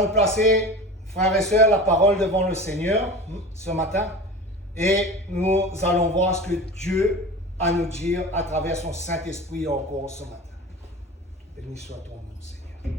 allons placer, frères et sœurs, la parole devant le Seigneur ce matin. Et nous allons voir ce que Dieu a à nous dire à travers son Saint-Esprit encore ce matin. Béni soit ton nom, Seigneur.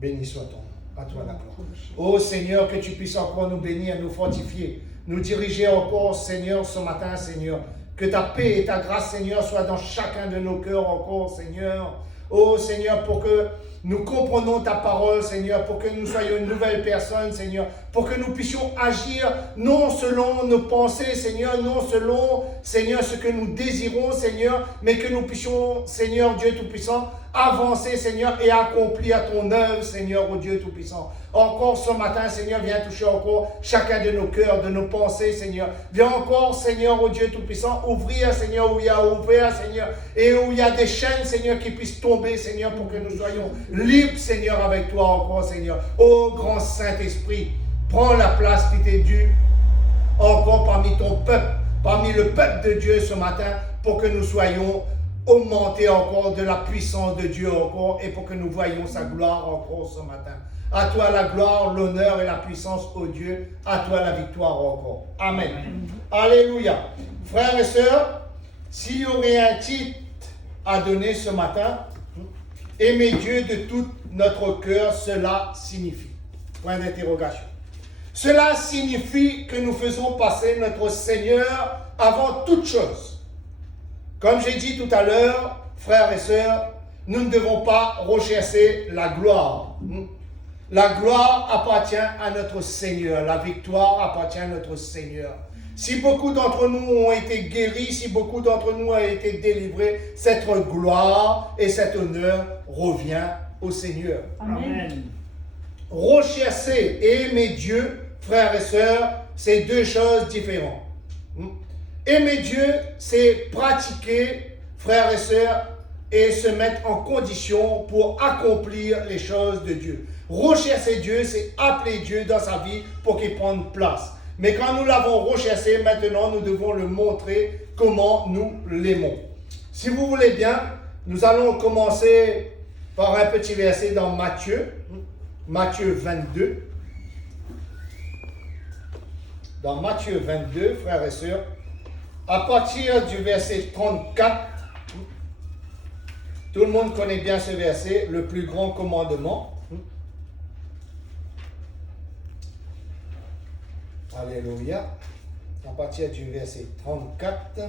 Béni soit ton nom. À toi la gloire. Ô Seigneur, que tu puisses encore nous bénir, nous fortifier, nous diriger encore, Seigneur, ce matin, Seigneur. Que ta paix et ta grâce, Seigneur, soient dans chacun de nos cœurs encore, Seigneur. Ô Seigneur, pour que nous comprenons ta parole, Seigneur, pour que nous soyons une nouvelle personne, Seigneur, pour que nous puissions agir non selon nos pensées, Seigneur, non selon, Seigneur, ce que nous désirons, Seigneur, mais que nous puissions, Seigneur, Dieu Tout-Puissant, avancer, Seigneur, et accomplir ton œuvre, Seigneur, ô Dieu Tout-Puissant. Encore ce matin, Seigneur, viens toucher encore chacun de nos cœurs, de nos pensées, Seigneur. Viens encore, Seigneur, ô Dieu Tout-Puissant, ouvrir, Seigneur, où il y a ouvert, Seigneur, et où il y a des chaînes, Seigneur, qui puissent tomber, Seigneur, pour que nous soyons libres, Seigneur, avec toi encore, Seigneur. Ô grand Saint-Esprit, prends la place qui t'est due encore parmi ton peuple, parmi le peuple de Dieu ce matin, pour que nous soyons augmentés encore de la puissance de Dieu encore, et pour que nous voyions sa gloire encore ce matin. À toi la gloire, l'honneur et la puissance, ô Dieu. À toi la victoire encore. Amen. Alléluia. Frères et sœurs, s'il y aurait un titre à donner ce matin, aimer Dieu de tout notre cœur, cela signifie. Point d'interrogation. Cela signifie que nous faisons passer notre Seigneur avant toute chose. Comme j'ai dit tout à l'heure, frères et sœurs, nous ne devons pas rechercher la gloire. La gloire appartient à notre Seigneur. La victoire appartient à notre Seigneur. Si beaucoup d'entre nous ont été guéris, si beaucoup d'entre nous ont été délivrés, cette gloire et cet honneur revient au Seigneur. Amen. Rechercher et aimer Dieu, frères et sœurs, c'est deux choses différentes. Aimer Dieu, c'est pratiquer, frères et sœurs, et se mettre en condition pour accomplir les choses de Dieu. Rechercher Dieu, c'est appeler Dieu dans sa vie pour qu'il prenne place. Mais quand nous l'avons recherché, maintenant nous devons le montrer comment nous l'aimons. Si vous voulez bien, nous allons commencer par un petit verset dans Matthieu 22. Dans Matthieu 22, frères et sœurs, à partir du verset 34, tout le monde connaît bien ce verset, le plus grand commandement. Alléluia. À partir du verset 34,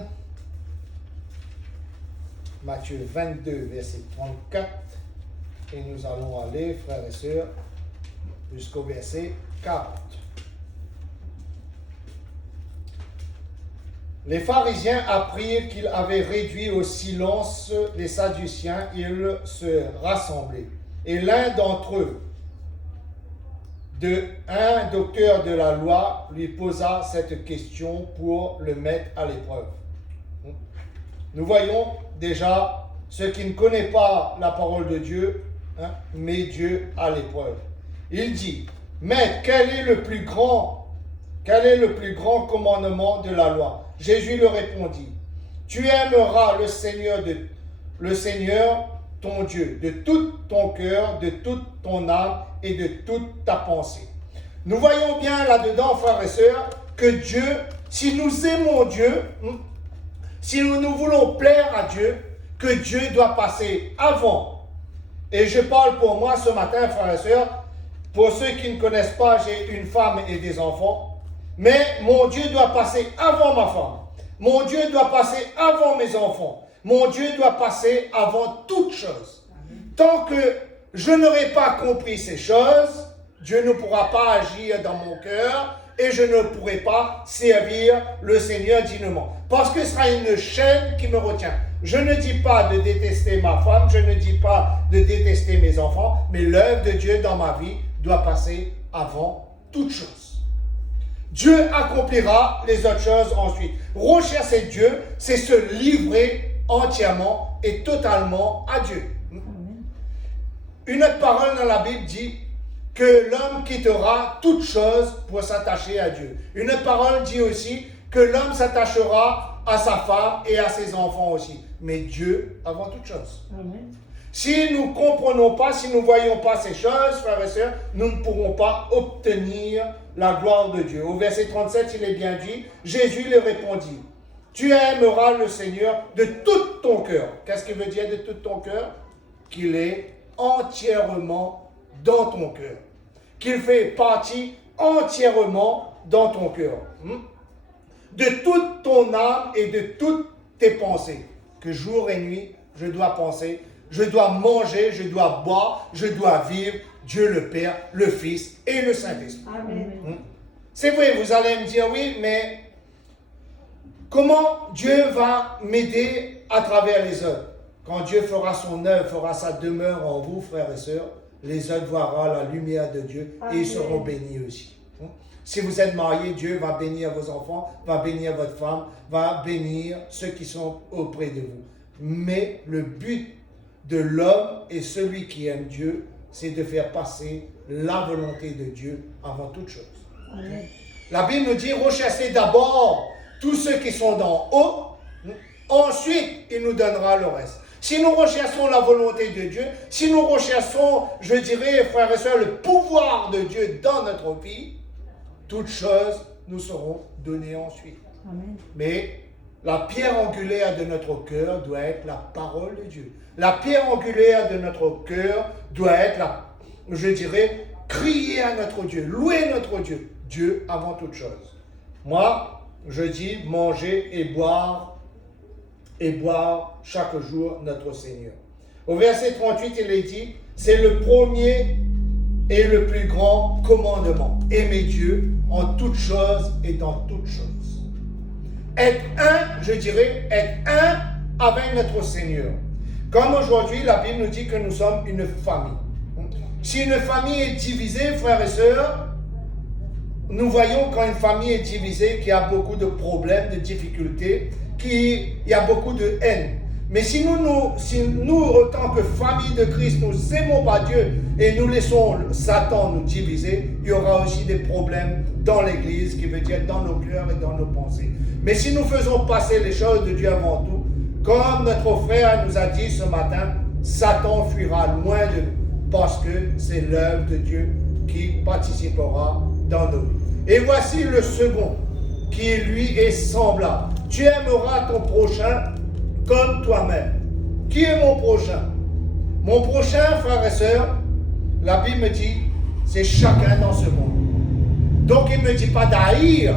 Matthieu 22, verset 34, et nous allons aller, frères et sœurs, jusqu'au verset 40. Les pharisiens apprirent qu'il avait réduit au silence les Sadduciens, ils se rassemblaient. Et l'un d'entre eux, un docteur de la loi, lui posa cette question pour le mettre à l'épreuve. Nous voyons déjà ceux qui ne connaissent pas la parole de Dieu, met Dieu à l'épreuve. Il dit, Maître, quel est le plus grand commandement de la loi? Jésus leur répondit, tu aimeras le Seigneur ton Dieu de tout ton cœur, de toute ton âme et de toute ta pensée. Nous voyons bien là-dedans, frères et sœurs, que Dieu, si nous aimons Dieu, si nous voulons plaire à Dieu, que Dieu doit passer avant. Et je parle pour moi ce matin, frères et sœurs, pour ceux qui ne connaissent pas, j'ai une femme et des enfants. Mais mon Dieu doit passer avant ma femme. Mon Dieu doit passer avant mes enfants. Mon Dieu doit passer avant toute chose. Tant que je n'aurai pas compris ces choses, Dieu ne pourra pas agir dans mon cœur et je ne pourrai pas servir le Seigneur dignement. Parce que ce sera une chaîne qui me retient. Je ne dis pas de détester ma femme, je ne dis pas de détester mes enfants, mais l'œuvre de Dieu dans ma vie doit passer avant toute chose. Dieu accomplira les autres choses ensuite. Rechercher Dieu, c'est se livrer entièrement et totalement à Dieu. Une autre parole dans la Bible dit que l'homme quittera toute chose pour s'attacher à Dieu. Une autre parole dit aussi que l'homme s'attachera à sa femme et à ses enfants aussi. Mais Dieu avant toute chose. Si nous ne comprenons pas, si nous ne voyons pas ces choses, frères et sœurs, nous ne pourrons pas obtenir la gloire de Dieu. Au verset 37, il est bien dit, Jésus lui répondit, tu aimeras le Seigneur de tout ton cœur. Qu'est-ce qu'il veut dire de tout ton cœur? Qu'il est entièrement dans ton cœur. Qu'il fait partie entièrement dans ton cœur. De toute ton âme et de toutes tes pensées. Que jour et nuit, je dois penser, je dois manger, je dois boire, je dois vivre Dieu le Père, le Fils et le Saint-Esprit. C'est vrai, vous allez me dire, oui, mais comment Dieu va m'aider à travers les œuvres? Quand Dieu fera son œuvre, fera sa demeure en vous, frères et sœurs, les œuvres verront la lumière de Dieu et ils seront bénis aussi. Si vous êtes mariés, Dieu va bénir vos enfants, va bénir votre femme, va bénir ceux qui sont auprès de vous. Mais le but de l'homme et celui qui aime Dieu, c'est de faire passer la volonté de Dieu avant toute chose. Amen. La Bible nous dit, recherchez d'abord tous ceux qui sont d'en haut, ensuite il nous donnera le reste. Si nous recherchons la volonté de Dieu, si nous recherchons, je dirais, frères et sœurs, le pouvoir de Dieu dans notre vie, toutes choses nous seront données ensuite. Amen. Mais la pierre angulaire de notre cœur doit être la parole de Dieu. La pierre angulaire de notre cœur doit être, je dirais, crier à notre Dieu, louer notre Dieu. Dieu avant toute chose. Moi, je dis manger et boire chaque jour notre Seigneur. Au verset 38, il est dit, c'est le premier et le plus grand commandement. Aimer Dieu en toutes choses et dans toutes choses. Être un, je dirais, être un avec notre Seigneur. Comme aujourd'hui, la Bible nous dit que nous sommes une famille. Si une famille est divisée, frères et sœurs, nous voyons quand une famille est divisée qu'il y a beaucoup de problèmes, de difficultés, qu'il y a beaucoup de haine. Mais si nous, en tant que famille de Christ, nous n'aimons pas Dieu et nous laissons Satan nous diviser, il y aura aussi des problèmes dans l'Église, qui veut dire dans nos cœurs et dans nos pensées. Mais si nous faisons passer les choses de Dieu avant tout, comme notre frère nous a dit ce matin, Satan fuira loin de nous, parce que c'est l'œuvre de Dieu qui participera dans nos vies. Et voici le second, qui lui est semblable. Tu aimeras ton prochain comme toi-même. Qui est mon prochain? Mon prochain, frères et sœurs, la Bible me dit, c'est chacun dans ce monde. Donc il ne me dit pas d'haïr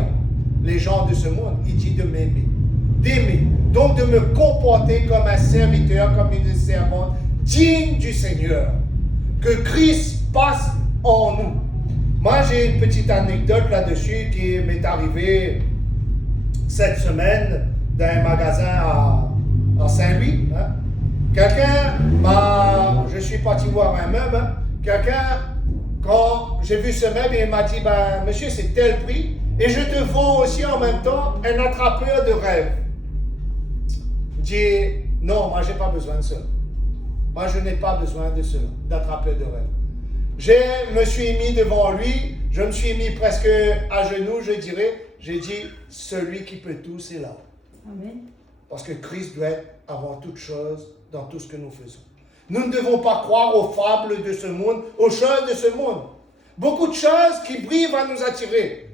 les gens de ce monde, il dit de m'aimer, d'aimer. Donc de me comporter comme un serviteur, comme une servante digne du Seigneur. Que Christ passe en nous. Moi, j'ai une petite anecdote là-dessus qui m'est arrivée cette semaine dans un magasin à Saint-Louis. Je suis parti voir un meuble. Quand j'ai vu ce meuble, il m'a dit, monsieur, c'est tel prix. Et je te vends aussi en même temps un attrapeur de rêve. Je dis, non, moi, je n'ai pas besoin de ça. Moi, je n'ai pas besoin de ça, d'attrapeur de rêve. Je me suis mis devant lui, je me suis mis presque à genoux, je dirais. J'ai dit, celui qui peut tout, c'est là. Amen. Parce que Christ doit être avant toute chose dans tout ce que nous faisons. Nous ne devons pas croire aux fables de ce monde, aux choses de ce monde. Beaucoup de choses qui brillent vont nous attirer.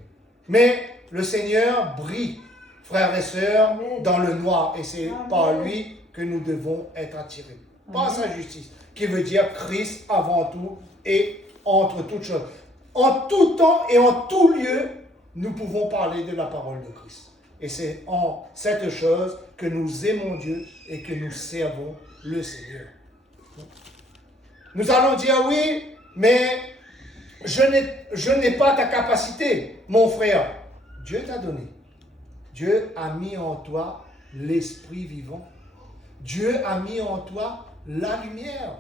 Mais le Seigneur brille, frères et sœurs, Amen, dans le noir. Et c'est Amen, par lui que nous devons être attirés. Amen. Par sa justice, qui veut dire Christ avant tout et entre toutes choses. En tout temps et en tout lieu, nous pouvons parler de la parole de Christ. Et c'est en cette chose que nous aimons Dieu et que nous servons le Seigneur. Nous allons dire oui, mais je n'ai pas ta capacité, mon frère. Dieu t'a donné. Dieu a mis en toi l'esprit vivant. Dieu a mis en toi la lumière.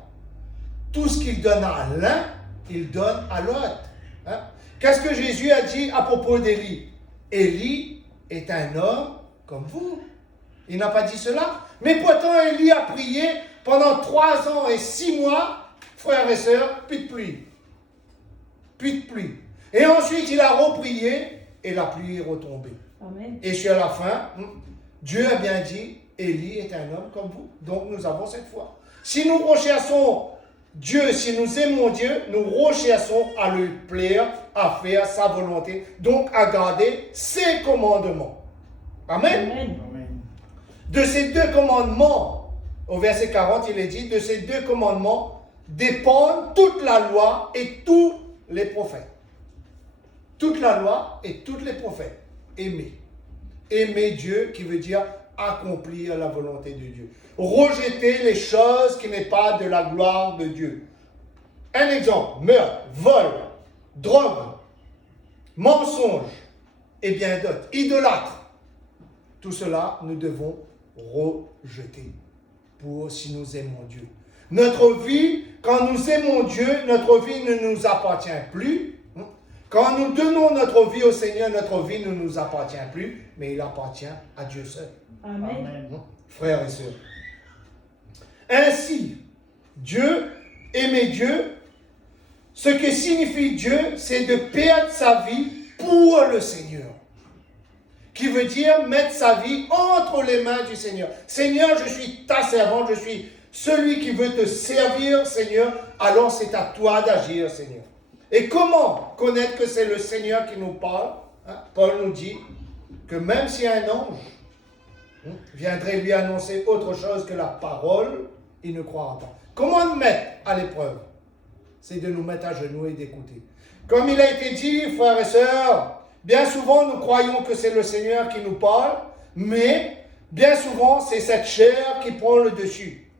Tout ce qu'il donne à l'un, il donne à l'autre. Qu'est-ce que Jésus a dit à propos d'Élie? Élie est un homme comme vous. Il n'a pas dit cela. Mais pourtant, Élie a prié pendant 3 ans et 6 mois, frères et sœurs, plus de pluie. Plus de pluie. Et ensuite, il a reprié et la pluie est retombée. Amen. Et sur la fin, Dieu a bien dit, Élie est un homme comme vous. Donc, nous avons cette foi. Si nous recherchons Dieu, si nous aimons Dieu, nous recherchons à lui plaire, à faire sa volonté, donc à garder ses commandements. Amen. Amen. De ces deux commandements, au verset 40, il est dit, de ces deux commandements dépendent toute la loi et tous les prophètes. Toute la loi et tous les prophètes. Aimer. Aimer Dieu qui veut dire accomplir la volonté de Dieu. Rejeter les choses qui n'est pas de la gloire de Dieu. Un exemple, meurtre, vol, drogue, mensonge et bien d'autres. Idolâtre. Tout cela, nous devons rejeter si nous aimons Dieu. Notre vie, quand nous aimons Dieu, notre vie ne nous appartient plus. Quand nous donnons notre vie au Seigneur, notre vie ne nous appartient plus, mais il appartient à Dieu seul. Amen. Frères et sœurs. Ainsi, Dieu, aimer Dieu, ce que signifie Dieu, c'est de perdre sa vie pour le Seigneur. Qui veut dire mettre sa vie entre les mains du Seigneur. Seigneur, je suis ta servante, je suis celui qui veut te servir, Seigneur, alors c'est à toi d'agir, Seigneur. Et comment connaître que c'est le Seigneur qui nous parle? Paul nous dit que même si un ange viendrait lui annoncer autre chose que la parole, il ne croira pas. Comment nous mettre à l'épreuve? C'est de nous mettre à genoux et d'écouter. Comme il a été dit, frères et sœurs, bien souvent nous croyons que c'est le Seigneur qui nous parle, mais bien souvent c'est cette chair qui prend le dessus.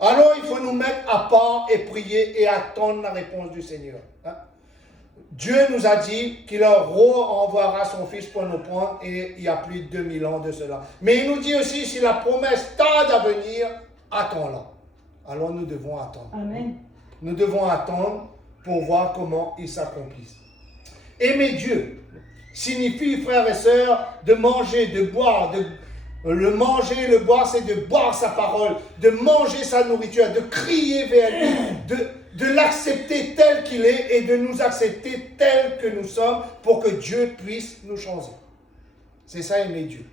Alors il faut nous mettre à part et prier et attendre la réponse du Seigneur. Dieu nous a dit qu'il envoiera son Fils pour nous prendre et il y a plus de 2000 ans de cela. Mais il nous dit aussi, si la promesse tarde à venir, attends-la. Alors nous devons attendre. Amen. Nous devons attendre pour voir comment il s'accomplisse. Aimer Dieu signifie, frères et sœurs, de manger, de boire, le manger, le boire, c'est de boire sa parole, de manger sa nourriture, de crier vers lui, de l'accepter tel qu'il est et de nous accepter tel que nous sommes pour que Dieu puisse nous changer. C'est ça, aimer Dieu.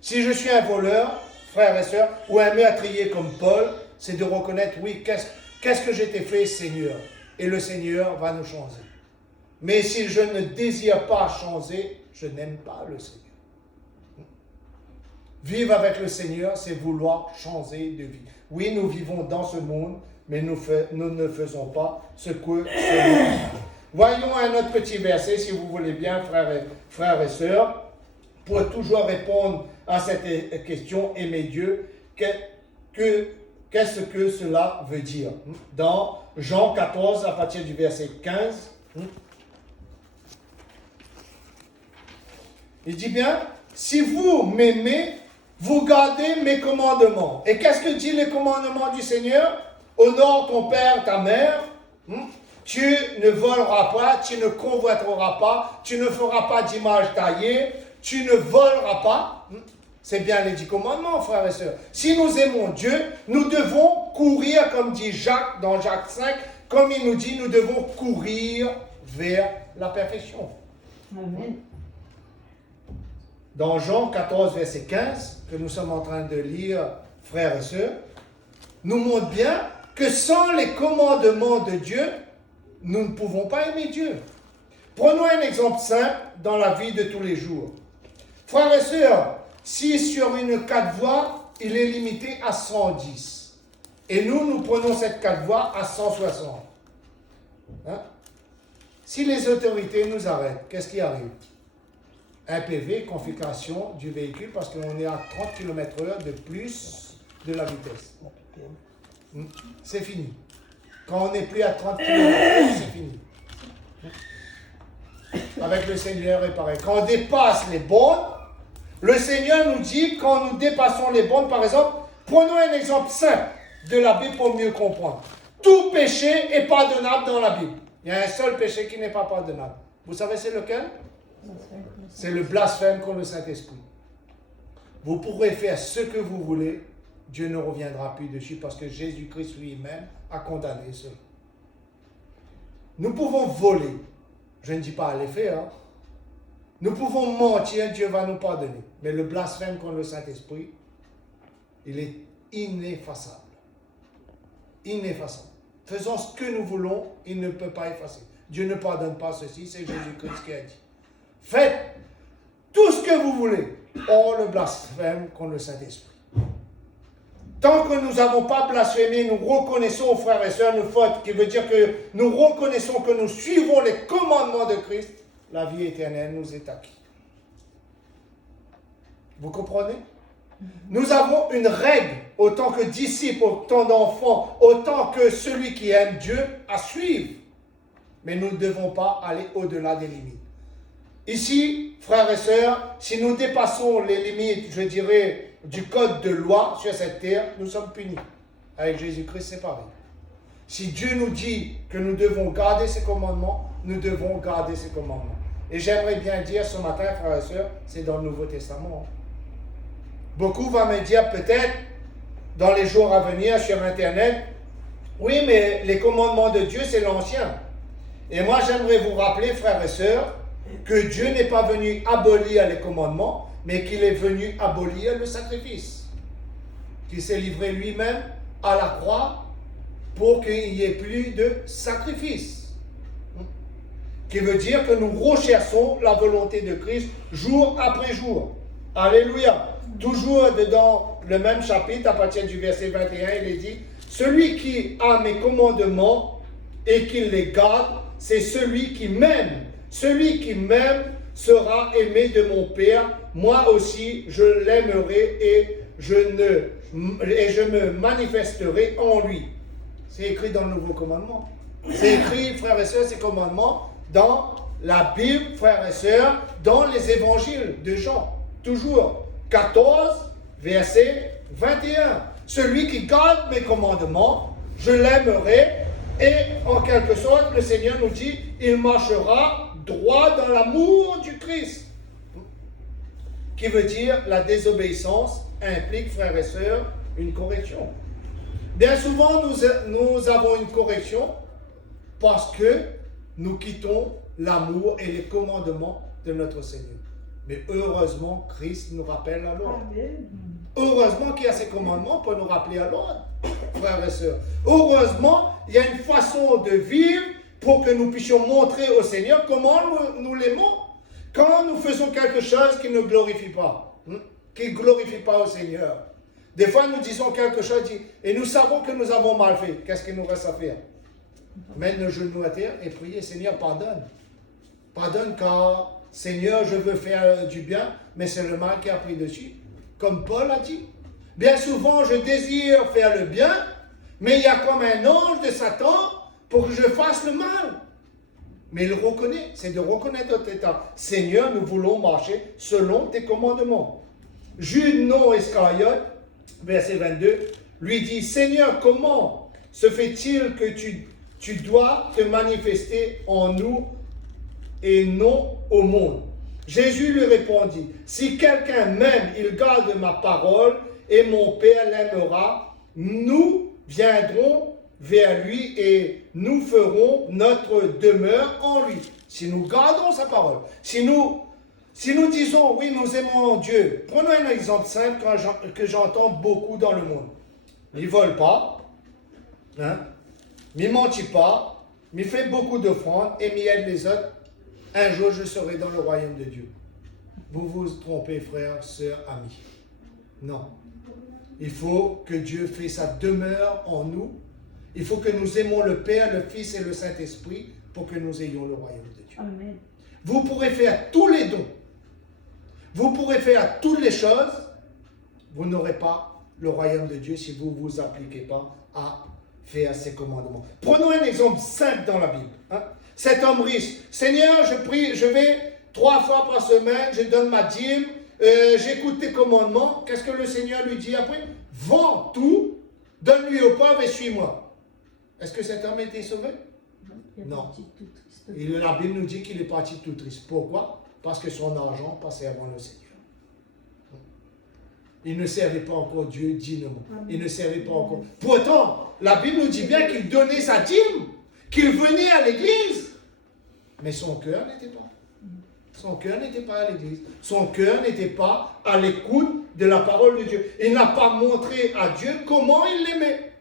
Si je suis un voleur, frères et sœurs, ou un meurtrier comme Paul, c'est de reconnaître, oui, qu'est-ce que j'ai fait, Seigneur? Et le Seigneur va nous changer. Mais si je ne désire pas changer, je n'aime pas le Seigneur. Vivre avec le Seigneur, c'est vouloir changer de vie. Oui, nous vivons dans ce monde, mais nous ne faisons pas ce que c'est le monde. Voyons un autre petit verset, si vous voulez bien, frères et sœurs, pour toujours répondre à cette question, aimer Dieu, qu'est-ce que cela veut dire? Dans Jean 14, à partir du verset 15, il dit bien, si vous m'aimez, vous gardez mes commandements. Et qu'est-ce que dit les commandements du Seigneur? Honore ton père, ta mère. Tu ne voleras pas, tu ne convoiteras pas, tu ne feras pas d'image taillée, tu ne voleras pas. C'est bien les 10 commandements, frères et sœurs. Si nous aimons Dieu, nous devons courir, comme dit Jacques dans Jacques 5, comme il nous dit, nous devons courir vers la perfection. Amen. Dans Jean 14, verset 15, que nous sommes en train de lire, frères et sœurs, nous montre bien que sans les commandements de Dieu, nous ne pouvons pas aimer Dieu. Prenons un exemple simple dans la vie de tous les jours. Frères et sœurs, si sur une 4 voies, il est limité à 110, et nous prenons cette 4 voies à 160. Si les autorités nous arrêtent, qu'est-ce qui arrive? Un PV, confiscation du véhicule, parce qu'on est à 30 km/h de plus de la vitesse. C'est fini. Quand on n'est plus à 30 km/h, c'est fini. Avec le Seigneur est pareil. Quand on dépasse les bornes, le Seigneur nous dit, quand nous dépassons les bornes, par exemple, prenons un exemple simple de la Bible pour mieux comprendre. Tout péché est pardonnable dans la Bible. Il y a un seul péché qui n'est pas pardonnable. Vous savez c'est lequel? C'est le blasphème contre le Saint-Esprit. Vous pourrez faire ce que vous voulez, Dieu ne reviendra plus dessus parce que Jésus-Christ lui-même a condamné cela. Nous pouvons voler. Je ne dis pas à les faire. Nous pouvons mentir, Dieu va nous pardonner. Mais le blasphème contre le Saint-Esprit, il est ineffaçable. ineffaçable. Faisons ce que nous voulons, il ne peut pas effacer. Dieu ne pardonne pas ceci, c'est Jésus-Christ qui a dit. Faites tout ce que vous voulez. On le blasphème contre le Saint-Esprit. Tant que nous n'avons pas blasphémé, nous reconnaissons, frères et sœurs, nos fautes, qui veut dire que nous reconnaissons que nous suivons les commandements de Christ, la vie éternelle nous est acquise. Vous comprenez? Nous avons une règle, autant que disciples, autant d'enfants, autant que celui qui aime Dieu, à suivre. Mais nous ne devons pas aller au-delà des limites. Ici, frères et sœurs, si nous dépassons les limites, je dirais, du code de loi sur cette terre, nous sommes punis. Avec Jésus-Christ, c'est pareil. Si Dieu nous dit que nous devons garder ses commandements, nous devons garder ses commandements. Et j'aimerais bien dire ce matin, frères et sœurs, c'est dans le Nouveau Testament. Beaucoup vont me dire peut-être, dans les jours à venir sur Internet, oui, mais les commandements de Dieu, c'est l'Ancien. Et moi, j'aimerais vous rappeler, frères et sœurs, que Dieu n'est pas venu abolir les commandements, mais qu'il est venu abolir le sacrifice. Qu'il s'est livré lui-même à la croix pour qu'il n'y ait plus de sacrifice. Qui veut dire que nous recherchons la volonté de Christ jour après jour. Alléluia. Toujours dans le même chapitre, à partir du verset 21, il est dit, « Celui qui a mes commandements et qui les garde, c'est celui qui m'aime. Celui qui m'aime sera aimé de mon Père. Moi aussi, je l'aimerai et je me manifesterai en lui. » C'est écrit dans le Nouveau Commandement. C'est écrit, frères et sœurs, ces commandements dans la Bible, frères et sœurs, dans les évangiles de Jean. Toujours 14, verset 21. Celui qui garde mes commandements, je l'aimerai. Et en quelque sorte, le Seigneur nous dit, il marchera droit dans l'amour du Christ. Qui veut dire, la désobéissance implique, frères et sœurs, une correction. Bien souvent, nous avons une correction parce que nous quittons l'amour et les commandements de notre Seigneur. Mais heureusement, Christ nous rappelle à l'ordre. Heureusement qu'il y a ces commandements pour nous rappeler à l'ordre, frères et sœurs. Heureusement, il y a une façon de vivre pour que nous puissions montrer au Seigneur comment nous l'aimons. Quand nous faisons quelque chose qui ne glorifie pas, qui ne glorifie pas au Seigneur. Des fois, nous disons quelque chose et nous savons que nous avons mal fait. Qu'est-ce qu'il nous reste à faire? Mettre nos genoux à terre et prier, Seigneur, pardonne. Pardonne car, Seigneur, je veux faire du bien, mais c'est le mal qui a pris dessus. Comme Paul a dit. Bien souvent, je désire faire le bien, mais il y a comme un ange de Satan pour que je fasse le mal. Mais il reconnaît, c'est de reconnaître notre état. Seigneur, nous voulons marcher selon tes commandements. Jude non Iscariote, verset 22, lui dit, Seigneur, comment se fait-il que tu dois te manifester en nous et non au monde? Jésus lui répondit, si quelqu'un m'aime, il garde ma parole et mon Père l'aimera. Nous viendrons vers lui et nous ferons notre demeure en lui. Si nous gardons sa parole, si nous disons, oui, nous aimons Dieu. Prenons un exemple simple que j'entends beaucoup dans le monde. Il ne vole pas, il ne mentit pas, il fait beaucoup d'offrandes et il aide les autres. Un jour, je serai dans le royaume de Dieu. Vous vous trompez, frères, sœurs, amis. Non. Il faut que Dieu fasse sa demeure en nous. Il faut que nous aimons le Père, le Fils et le Saint-Esprit pour que nous ayons le royaume de Dieu. Amen. Vous pourrez faire tous les dons. Vous pourrez faire toutes les choses. Vous n'aurez pas le royaume de Dieu si vous ne vous appliquez pas à faire ses commandements. Prenons un exemple simple dans la Bible. Cet homme riche, Seigneur, je prie, je vais 3 fois par semaine, je donne ma dîme, j'écoute tes commandements. Qu'est-ce que le Seigneur lui dit après? Vends tout, donne-lui aux pauvres et suis-moi. Est-ce que cet homme a été sauvé? Non. Et la Bible nous dit qu'il est parti tout triste. Pourquoi? Parce que son argent passait avant le Seigneur. Il ne servait pas encore Dieu dignement. Il ne servait pas encore. Pourtant, la Bible nous dit bien qu'il donnait sa dîme, qu'il venait à l'église. Mais son cœur n'était pas. Son cœur n'était pas à l'église. Son cœur n'était pas à l'écoute de la parole de Dieu. Il n'a pas montré à Dieu comment il l'aimait.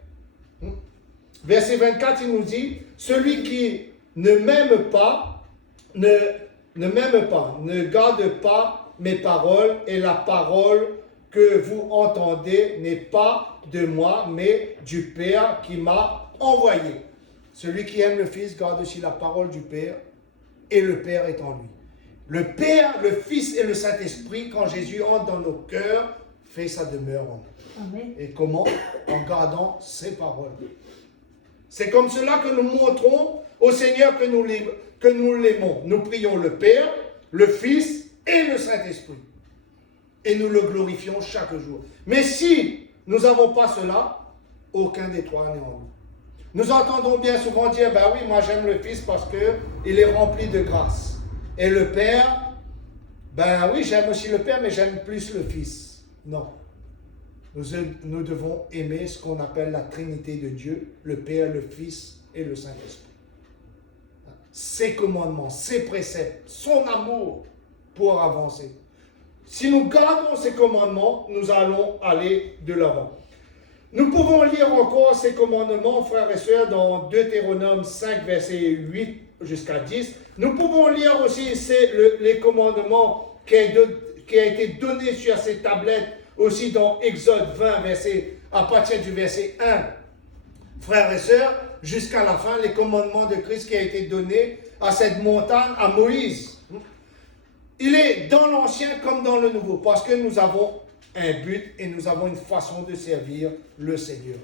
verset 24, il nous dit, celui qui ne m'aime pas, ne garde pas mes paroles, et la parole que vous entendez n'est pas de moi, mais du Père qui m'a envoyé. Celui qui aime le Fils garde aussi la parole du Père, et le Père est en lui. Le Père, le Fils et le Saint-Esprit, quand Jésus entre dans nos cœurs, fait sa demeure en nous. Amen. Et comment? En gardant ses paroles. C'est comme cela que nous montrons au Seigneur que nous l'aimons. Nous prions le Père, le Fils et le Saint-Esprit. Et nous le glorifions chaque jour. Mais si nous n'avons pas cela, aucun des trois n'est en nous. Nous entendons bien souvent dire, ben oui, moi j'aime le Fils parce qu'il est rempli de grâce. Et le Père, ben oui, j'aime aussi le Père, mais j'aime plus le Fils. Non. Nous devons aimer ce qu'on appelle la Trinité de Dieu, le Père, le Fils et le Saint-Esprit. Ses commandements, ses préceptes, son amour pour avancer. Si nous gardons ces commandements, nous allons aller de l'avant. Nous pouvons lire encore ces commandements, frères et sœurs, dans Deutéronome 5, verset 8 jusqu'à 10. Nous pouvons lire aussi les commandements qui a été donné sur ces tablettes, aussi dans Exode 20, à partir du verset 1, frères et sœurs, jusqu'à la fin, les commandements de Christ qui a été donné à cette montagne, à Moïse. Il est dans l'Ancien comme dans le Nouveau, parce que nous avons un but et nous avons une façon de servir le Seigneur.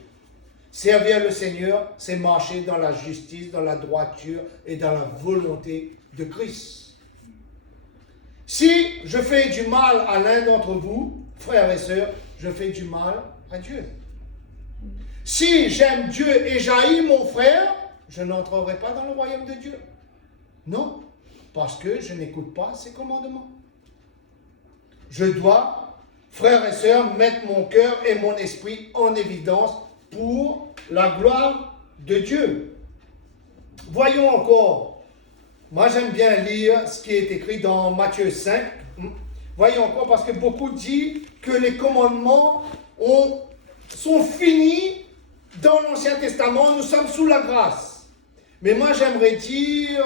Servir le Seigneur, c'est marcher dans la justice, dans la droiture et dans la volonté de Christ. Si je fais du mal à l'un d'entre vous, frères et sœurs, je fais du mal à Dieu. Si j'aime Dieu et j'haïs mon frère, je n'entrerai pas dans le royaume de Dieu. Non, parce que je n'écoute pas ses commandements. Je dois, frères et sœurs, mettre mon cœur et mon esprit en évidence pour la gloire de Dieu. Voyons encore. Moi, j'aime bien lire ce qui est écrit dans Matthieu 5. Voyons encore, parce que beaucoup disent que les commandements sont finis dans l'Ancien Testament. Nous sommes sous la grâce. Mais moi, j'aimerais dire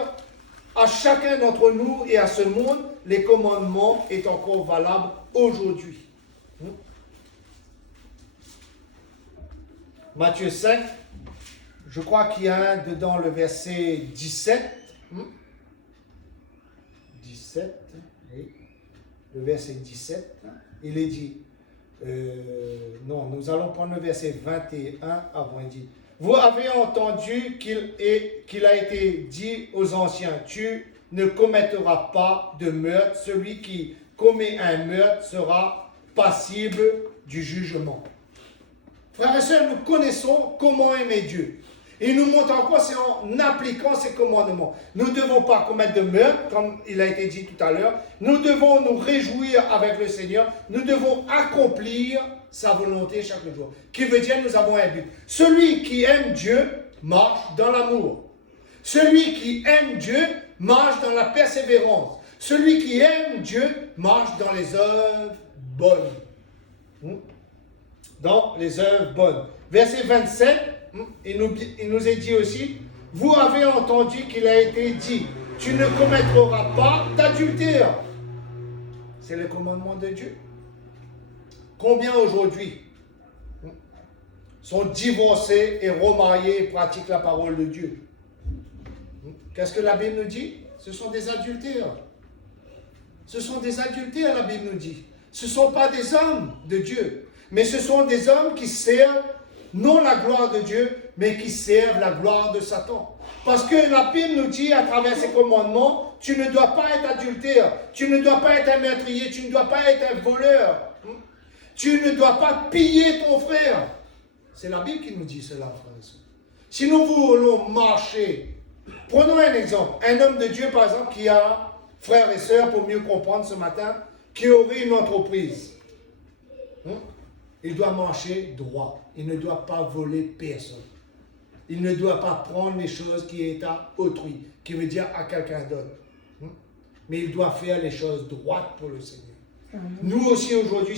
à chacun d'entre nous et à ce monde, les commandements sont encore valables aujourd'hui. Matthieu 5, je crois qu'il y a un dedans le verset 17. 17, oui. Le verset 17, il est dit, non, nous allons prendre le verset 21 avant, il dit, vous avez entendu qu'il a été dit aux anciens, tu ne commettras pas de meurtre, celui qui commet un meurtre sera passible du jugement. Frères et sœurs, nous connaissons comment aimer Dieu. Et nous montre encore, c'est en appliquant ces commandements. Nous ne devons pas commettre de meurtre, comme il a été dit tout à l'heure. Nous devons nous réjouir avec le Seigneur. Nous devons accomplir sa volonté chaque jour. Qui veut dire, nous avons un but. Celui qui aime Dieu marche dans l'amour. Celui qui aime Dieu marche dans la persévérance. Celui qui aime Dieu marche dans les œuvres bonnes. Dans les œuvres bonnes. Verset 27. Il nous est dit aussi, vous avez entendu qu'il a été dit, tu ne commettras pas d'adultère. C'est le commandement de Dieu. Combien aujourd'hui sont divorcés et remariés et pratiquent la parole de Dieu? Qu'est-ce que la Bible nous dit? Ce sont des adultères. Ce sont des adultères, la Bible nous dit. Ce ne sont pas des hommes de Dieu, mais ce sont des hommes qui servent non la gloire de Dieu, mais qui servent la gloire de Satan. Parce que la Bible nous dit à travers ses commandements, tu ne dois pas être adultère, tu ne dois pas être un meurtrier, tu ne dois pas être un voleur, tu ne dois pas piller ton frère. C'est la Bible qui nous dit cela, frères et sœurs. Si nous voulons marcher, prenons un exemple, un homme de Dieu par exemple qui a, frères et sœurs, pour mieux comprendre ce matin, qui aurait une entreprise. Il doit marcher droit. Il ne doit pas voler personne. Il ne doit pas prendre les choses qui est à autrui, qui veut dire à quelqu'un d'autre. Mais il doit faire les choses droites pour le Seigneur. Nous aussi aujourd'hui,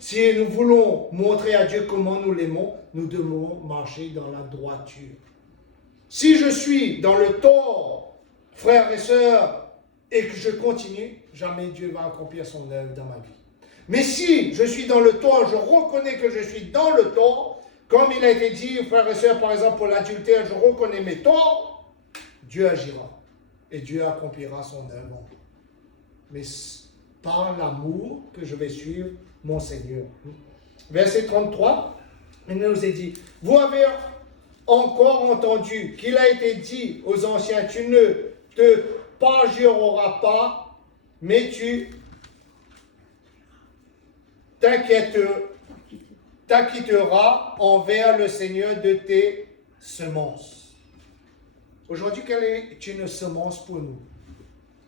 si nous voulons montrer à Dieu comment nous l'aimons, nous devons marcher dans la droiture. Si je suis dans le tort, frères et sœurs, et que je continue, jamais Dieu va accomplir son œuvre dans ma vie. Mais si je suis dans le tort, je reconnais que je suis dans le tort, comme il a été dit, frères et sœurs, par exemple pour l'adultère, je reconnais mes torts, Dieu agira et Dieu accomplira son œuvre. Mais par l'amour que je vais suivre mon Seigneur. Verset 33, il nous est dit, vous avez encore entendu qu'il a été dit aux anciens, tu ne te parjureras pas, mais tu t'acquitteras envers le Seigneur de tes semences. Aujourd'hui, quelle est une semence pour nous?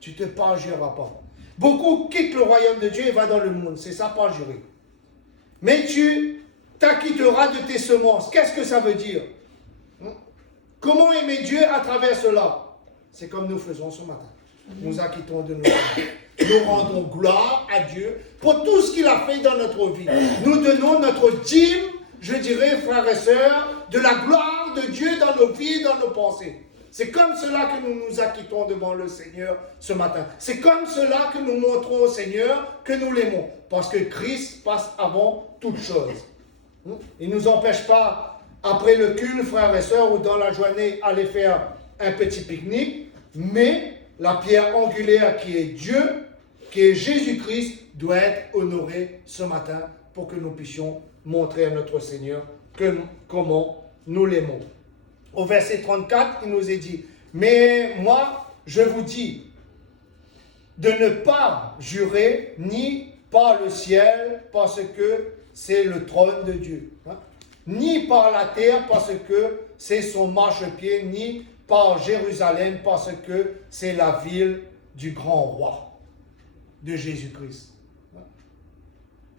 Tu ne te parjureras pas. Beaucoup quittent le royaume de Dieu et vont dans le monde. C'est ça, parjurer. Mais tu t'acquitteras de tes semences. Qu'est-ce que ça veut dire? Comment aimer Dieu à travers cela? C'est comme nous faisons ce matin. Nous acquittons de nos semences. Nous rendons gloire à Dieu pour tout ce qu'il a fait dans notre vie. Nous donnons notre dîme, je dirais, frères et sœurs, de la gloire de Dieu dans nos vies et dans nos pensées. C'est comme cela que nous nous acquittons devant le Seigneur ce matin. C'est comme cela que nous montrons au Seigneur que nous l'aimons. Parce que Christ passe avant toute chose. Il ne nous empêche pas, après le culte, frères et sœurs, ou dans la journée, aller faire un petit pique-nique. Mais la pierre angulaire qui est Dieu, qui est Jésus-Christ, doit être honorée ce matin pour que nous puissions montrer à notre Seigneur comment nous l'aimons. Au verset 34, il nous est dit, mais moi, je vous dis de ne pas jurer ni par le ciel parce que c'est le trône de Dieu, ni par la terre parce que c'est son marchepied, ni par Jérusalem parce que c'est la ville du grand roi de Jésus-Christ.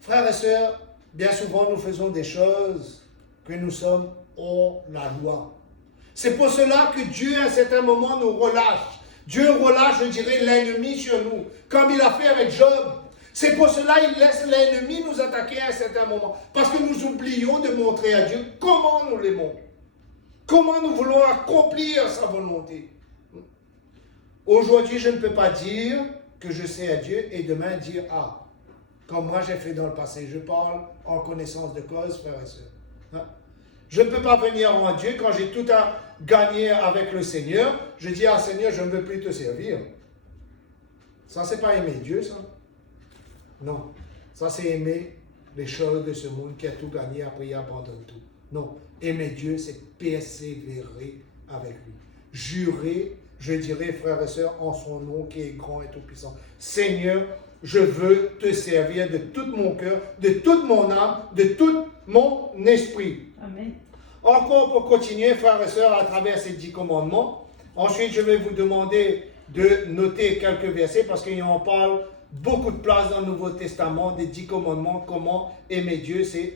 Frères et sœurs, bien souvent nous faisons des choses que nous sommes hors la loi. C'est pour cela que Dieu, à un certain moment, nous relâche. Dieu relâche, je dirais, l'ennemi sur nous, comme il a fait avec Job. C'est pour cela qu'il laisse l'ennemi nous attaquer à un certain moment. Parce que nous oublions de montrer à Dieu comment nous l'aimons. Comment nous voulons accomplir sa volonté. Aujourd'hui, je ne peux pas dire que je sais à Dieu et demain dire « Ah ». Comme moi j'ai fait dans le passé. Je parle en connaissance de cause, frères et sœurs. Je ne peux pas venir en Dieu quand j'ai tout à gagner avec le Seigneur. Je dis « Ah Seigneur, je ne veux plus te servir ». Ça, c'est pas aimer Dieu, ça. Non. Ça, c'est aimer les choses de ce monde qui a tout gagné, après il abandonne tout. Non. Aimer Dieu, c'est persévérer avec lui. Jurer, je dirais, frères et sœurs, en son nom qui est grand et tout-puissant. Seigneur, je veux te servir de tout mon cœur, de toute mon âme, de tout mon esprit. Amen. Encore pour continuer, frères et sœurs, à travers ces 10 commandements. Ensuite, je vais vous demander de noter quelques versets parce qu'il en parle beaucoup de place dans le Nouveau Testament, des 10 commandements, comment aimer Dieu, c'est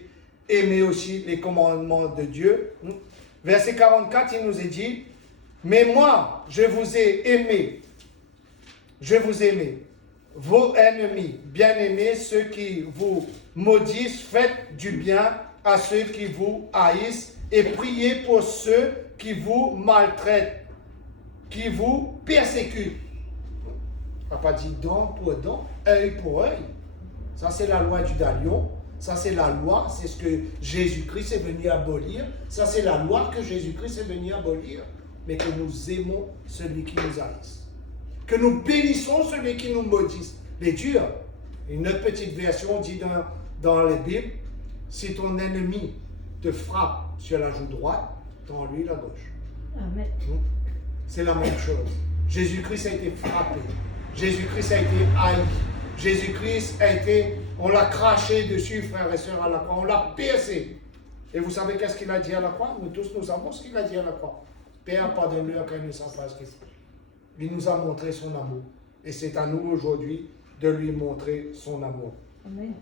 aimer aussi les commandements de Dieu. Verset 44, il nous est dit, « Mais moi, je vous ai aimé, vos ennemis, bien-aimés, ceux qui vous maudissent, faites du bien à ceux qui vous haïssent et priez pour ceux qui vous maltraitent, qui vous persécutent. » On n'a pas dit dent pour dent, œil pour œil. Ça, c'est la loi du Dalion. Ça, c'est la loi, c'est ce que Jésus-Christ est venu abolir. Ça, c'est la loi que Jésus-Christ est venu abolir. Mais que nous aimons celui qui nous haïsse. Que nous bénissons celui qui nous maudisse. Mais Dieu, une autre petite version dit dans les Bibles, si ton ennemi te frappe sur la joue droite, tends-lui la gauche. Amen. C'est la même chose. Jésus-Christ a été frappé. Jésus-Christ a été haï. Jésus-Christ a été, on l'a craché dessus, frères et sœurs, à la croix. On l'a percé. Et vous savez qu'est-ce qu'il a dit à la croix? Nous tous, nous savons ce qu'il a dit à la croix. Père, pardonne-leur car ils ne savent pas ce qu'ils font. Il nous a montré son amour. Et c'est à nous aujourd'hui de lui montrer son amour. Amen.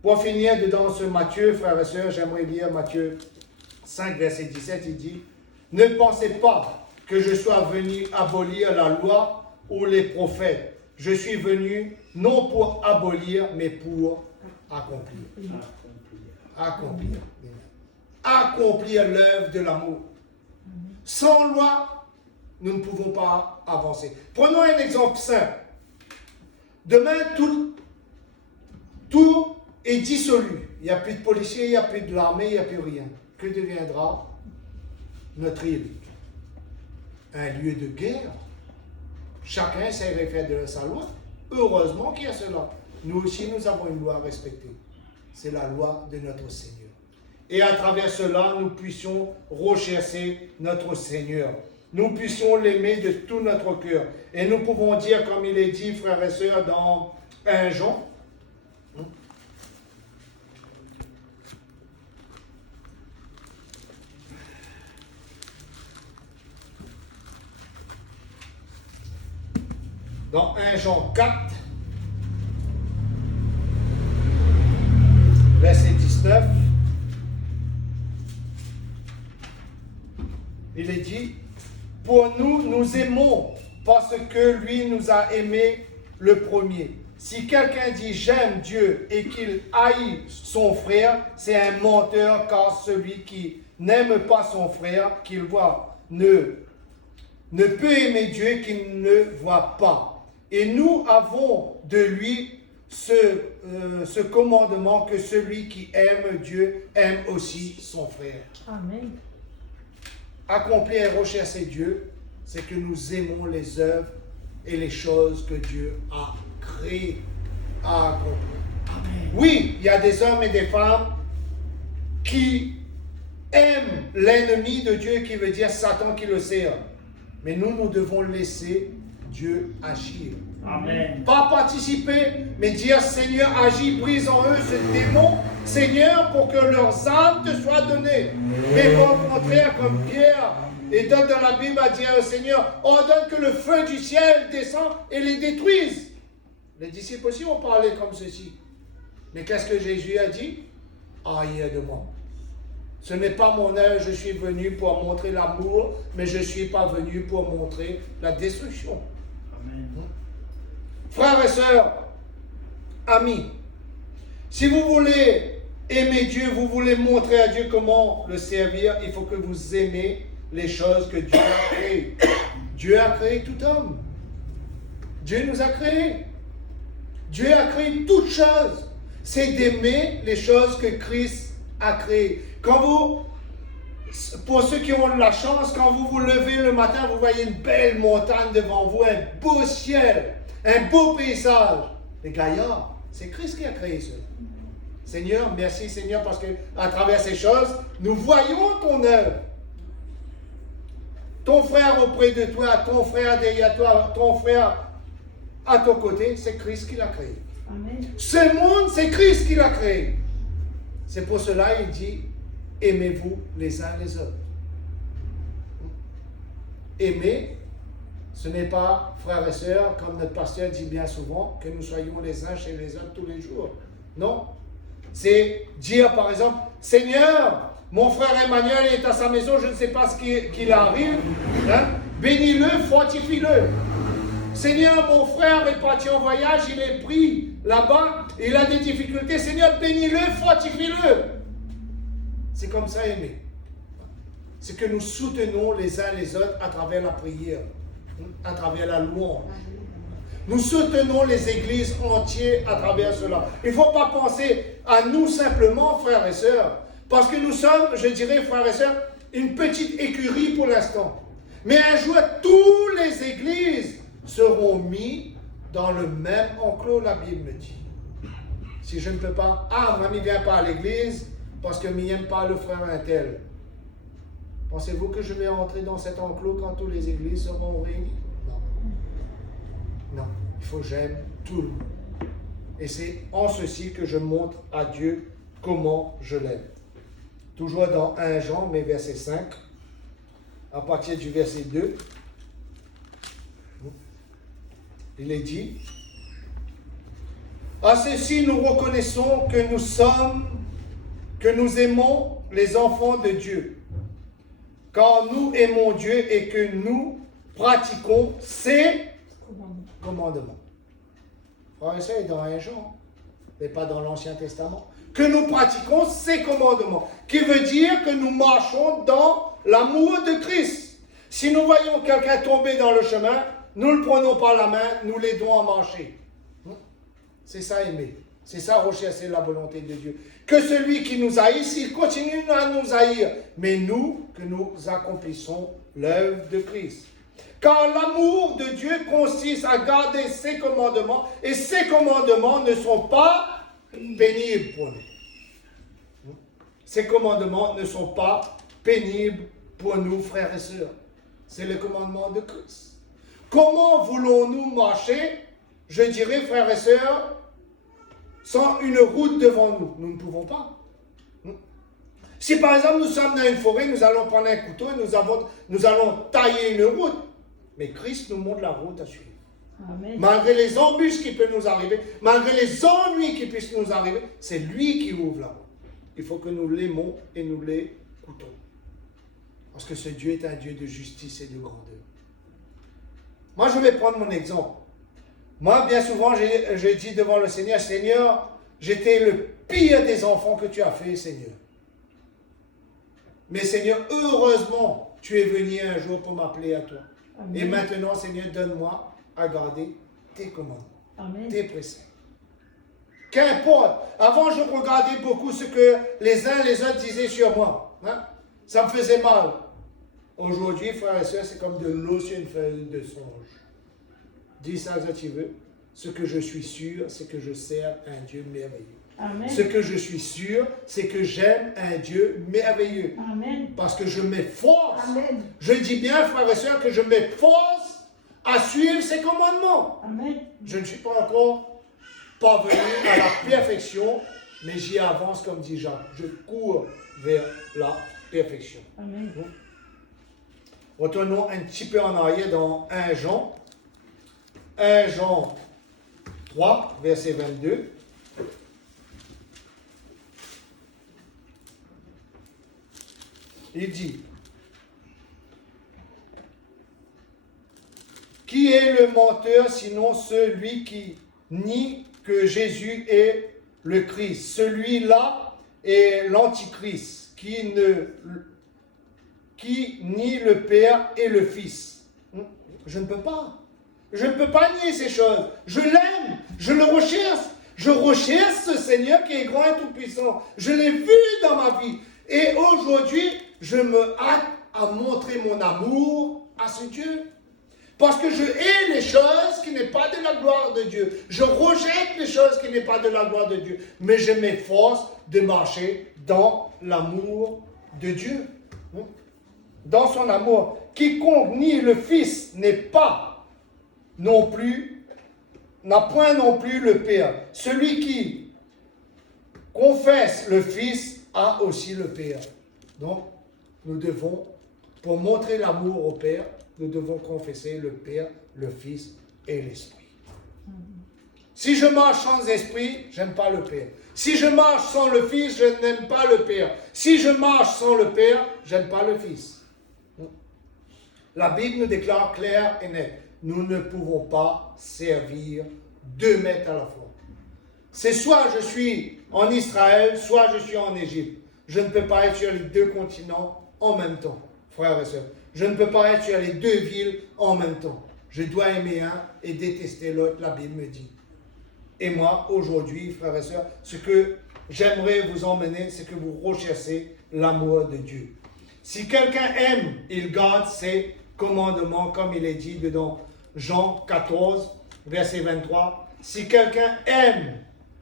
Pour finir, dans ce Matthieu, frères et sœurs, j'aimerais lire Matthieu 5, verset 17. Il dit, « Ne pensez pas que je sois venu abolir la loi ou les prophètes. je suis venu non pour abolir, mais pour accomplir. Accomplir. Accomplir l'œuvre de l'amour. Sans loi, nous ne pouvons pas avancer. Prenons un exemple simple. Demain, tout est dissolu. Il n'y a plus de policiers, il n'y a plus de l'armée, il n'y a plus rien. Que deviendra notre île? Un lieu de guerre. Chacun essaierait de faire de sa loi. Heureusement qu'il y a cela. Nous aussi, nous avons une loi à respecter. C'est la loi de notre Seigneur. Et à travers cela, nous puissions rechercher notre Seigneur. Nous puissions l'aimer de tout notre cœur. Et nous pouvons dire, comme il est dit, frères et sœurs, dans 1 Jean, dans 1 Jean 4, verset 19, il est dit, pour nous aimons parce que lui nous a aimés le premier. Si quelqu'un dit j'aime Dieu et qu'il haït son frère, c'est un menteur, car celui qui n'aime pas son frère qu'il voit ne peut aimer Dieu qu'il ne voit pas. Et nous avons de lui ce commandement que celui qui aime Dieu aime aussi son frère. Amen. Accomplir et rechercher Dieu, c'est que nous aimons les œuvres et les choses que Dieu a créées, a accomplies. Amen. Oui, il y a des hommes et des femmes qui aiment l'ennemi de Dieu, qui veut dire Satan qui le sert. Mais nous devons laisser Dieu agir. Amen. Pas participer, mais dire Seigneur, agis, brise en eux ce démon, Seigneur, pour que leurs âmes te soient données. Mais au contraire, comme Pierre et d'autres dans la Bible a dit au Seigneur, ordonne que le feu du ciel descende et les détruise. Les disciples aussi ont parlé comme ceci. Mais qu'est-ce que Jésus a dit? Ayez de moi. Ce n'est pas mon œuvre, je suis venu pour montrer l'amour, mais je ne suis pas venu pour montrer la destruction. Amen. Frères et sœurs, amis, si vous voulez aimer Dieu, vous voulez montrer à Dieu comment le servir, il faut que vous aimez les choses que Dieu a créées. Dieu a créé tout homme. Dieu nous a créés. Dieu a créé toutes choses. C'est d'aimer les choses que Christ a créées. Pour ceux qui ont la chance, quand vous vous levez le matin, vous voyez une belle montagne devant vous, un beau ciel, un beau paysage. Les gaillards, c'est Christ qui a créé cela. Seigneur, merci Seigneur, parce qu'à travers ces choses, nous voyons ton œuvre. Ton frère auprès de toi, ton frère derrière toi, ton frère à ton côté, c'est Christ qui l'a créé. Amen. Ce monde, c'est Christ qui l'a créé. C'est pour cela il dit, aimez-vous les uns les autres. Aimer, ce n'est pas, frères et sœurs, comme notre pasteur dit bien souvent, que nous soyons les uns chez les autres tous les jours. Non. C'est dire, par exemple, Seigneur, mon frère Emmanuel est à sa maison, je ne sais pas ce qu'il arrive. Hein? Bénis-le, fortifie-le. Seigneur, mon frère est parti en voyage, il est pris là-bas, il a des difficultés. Seigneur, bénis-le, fortifie-le. C'est comme ça aimer. C'est que nous soutenons les uns les autres à travers la prière, à travers la louange. Nous soutenons les églises entières à travers cela. Il ne faut pas penser à nous simplement, frères et sœurs, parce que nous sommes, je dirais, frères et sœurs, une petite écurie pour l'instant. Mais un jour, toutes les églises seront mis dans le même enclos, la Bible me dit. Si je ne peux pas, moi, je ne viens pas à l'église parce que je n'aime pas le frère un tel. Pensez-vous que je vais entrer dans cet enclos quand toutes les églises seront réunies? Non, il faut que j'aime tout le monde. Et c'est en ceci que je montre à Dieu comment je l'aime. Toujours dans 1 Jean, mais verset 5, à partir du verset 2, il est dit, à ceci nous reconnaissons que nous aimons les enfants de Dieu, quand nous aimons Dieu et que nous pratiquons ses commandements. Frères et sœurs, dans 1 Jean, mais pas dans l'Ancien Testament. Que nous pratiquons ses commandements, qui veut dire que nous marchons dans l'amour de Christ. Si nous voyons quelqu'un tomber dans le chemin, nous le prenons par la main, nous l'aidons à marcher. C'est ça aimer. C'est ça rechercher la volonté de Dieu. Que celui qui nous haïsse, il continue à nous haïr, mais nous, que nous accomplissons l'œuvre de Christ. Car l'amour de Dieu consiste à garder ses commandements, et ses commandements ne sont pas pénibles pour nous. Ces commandements ne sont pas pénibles pour nous, frères et sœurs. C'est le commandement de Christ. Comment voulons-nous marcher, je dirais, frères et sœurs, sans une route devant nous? Nous ne pouvons pas. Si par exemple nous sommes dans une forêt, nous allons prendre un couteau et nous allons tailler une route. Mais Christ nous montre la route à suivre. Amen. Malgré les embûches qui peuvent nous arriver, malgré les ennuis qui puissent nous arriver, c'est lui qui ouvre la route. Il faut que nous l'aimons et nous l'écoutons. Parce que ce Dieu est un Dieu de justice et de grandeur. Moi, je vais prendre mon exemple. Moi, bien souvent, je dis devant le Seigneur, Seigneur, j'étais le pire des enfants que tu as fait, Seigneur. Mais Seigneur, heureusement, tu es venu un jour pour m'appeler à toi. Amen. Et maintenant, Seigneur, donne-moi à garder tes commandements, Amen. Tes préceptes. Qu'importe. Avant, je regardais beaucoup ce que les uns les autres disaient sur moi. Hein? Ça me faisait mal. Aujourd'hui, frères et sœurs, c'est comme de l'eau sur une feuille de songe. Dis ça si tu veux. Ce que je suis sûr, c'est que je sers un Dieu merveilleux. Amen. Ce que je suis sûr, c'est que j'aime un Dieu merveilleux. Amen. Parce que je m'efforce. Amen. Je dis bien, frères et sœurs, que je m'efforce à suivre ses commandements. Amen. Je ne suis pas encore parvenu à la perfection, mais j'y avance comme dit Jacques. Je cours vers la perfection. Amen. Retournons un petit peu en arrière dans 1 Jean. 1 Jean 3, verset 22. Il dit, qui est le menteur sinon celui qui nie que Jésus est le Christ? Celui-là est l'Antichrist qui nie le Père et le Fils. Je ne peux pas. Je ne peux pas nier ces choses. Je l'aime, je le recherche. Je recherche ce Seigneur qui est grand et tout-puissant. Je l'ai vu dans ma vie. Et aujourd'hui, je me hâte à montrer mon amour à ce Dieu. Parce que je hais les choses qui n'est pas de la gloire de Dieu. Je rejette les choses qui n'est pas de la gloire de Dieu. Mais je m'efforce de marcher dans l'amour de Dieu. Dans son amour. Quiconque nie le Fils n'a point non plus le Père. Celui qui confesse le Fils a aussi le Père. Donc, nous devons, pour montrer l'amour au Père, nous devons confesser le Père, le Fils et l'Esprit. Si je marche sans Esprit, je n'aime pas le Père. Si je marche sans le Fils, je n'aime pas le Père. Si je marche sans le Père, je n'aime pas le Fils. La Bible nous déclare clair et net. Nous ne pouvons pas servir 2 maîtres à la fois. C'est soit je suis en Israël, soit je suis en Égypte. Je ne peux pas être sur les 2 continents en même temps, frères et sœurs. Je ne peux pas être sur les 2 villes en même temps. Je dois aimer un et détester l'autre, la Bible me dit. Et moi, aujourd'hui, frères et sœurs, ce que j'aimerais vous emmener, c'est que vous recherchez l'amour de Dieu. Si quelqu'un aime, il garde ses commandements, comme il est dit dedans Jean 14, verset 23. Si quelqu'un aime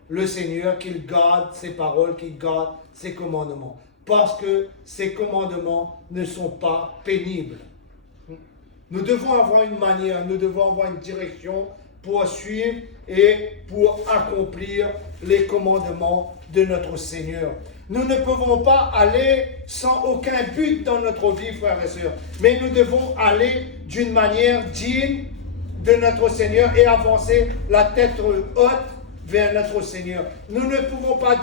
le Seigneur, qu'il garde ses paroles, qu'il garde ses commandements. Parce que ces commandements ne sont pas pénibles. Nous devons avoir une manière, nous devons avoir une direction pour suivre et pour accomplir les commandements de notre Seigneur. Nous ne pouvons pas aller sans aucun but dans notre vie, frères et sœurs. Mais nous devons aller d'une manière digne de notre Seigneur et avancer la tête haute vers notre Seigneur. Nous ne pouvons pas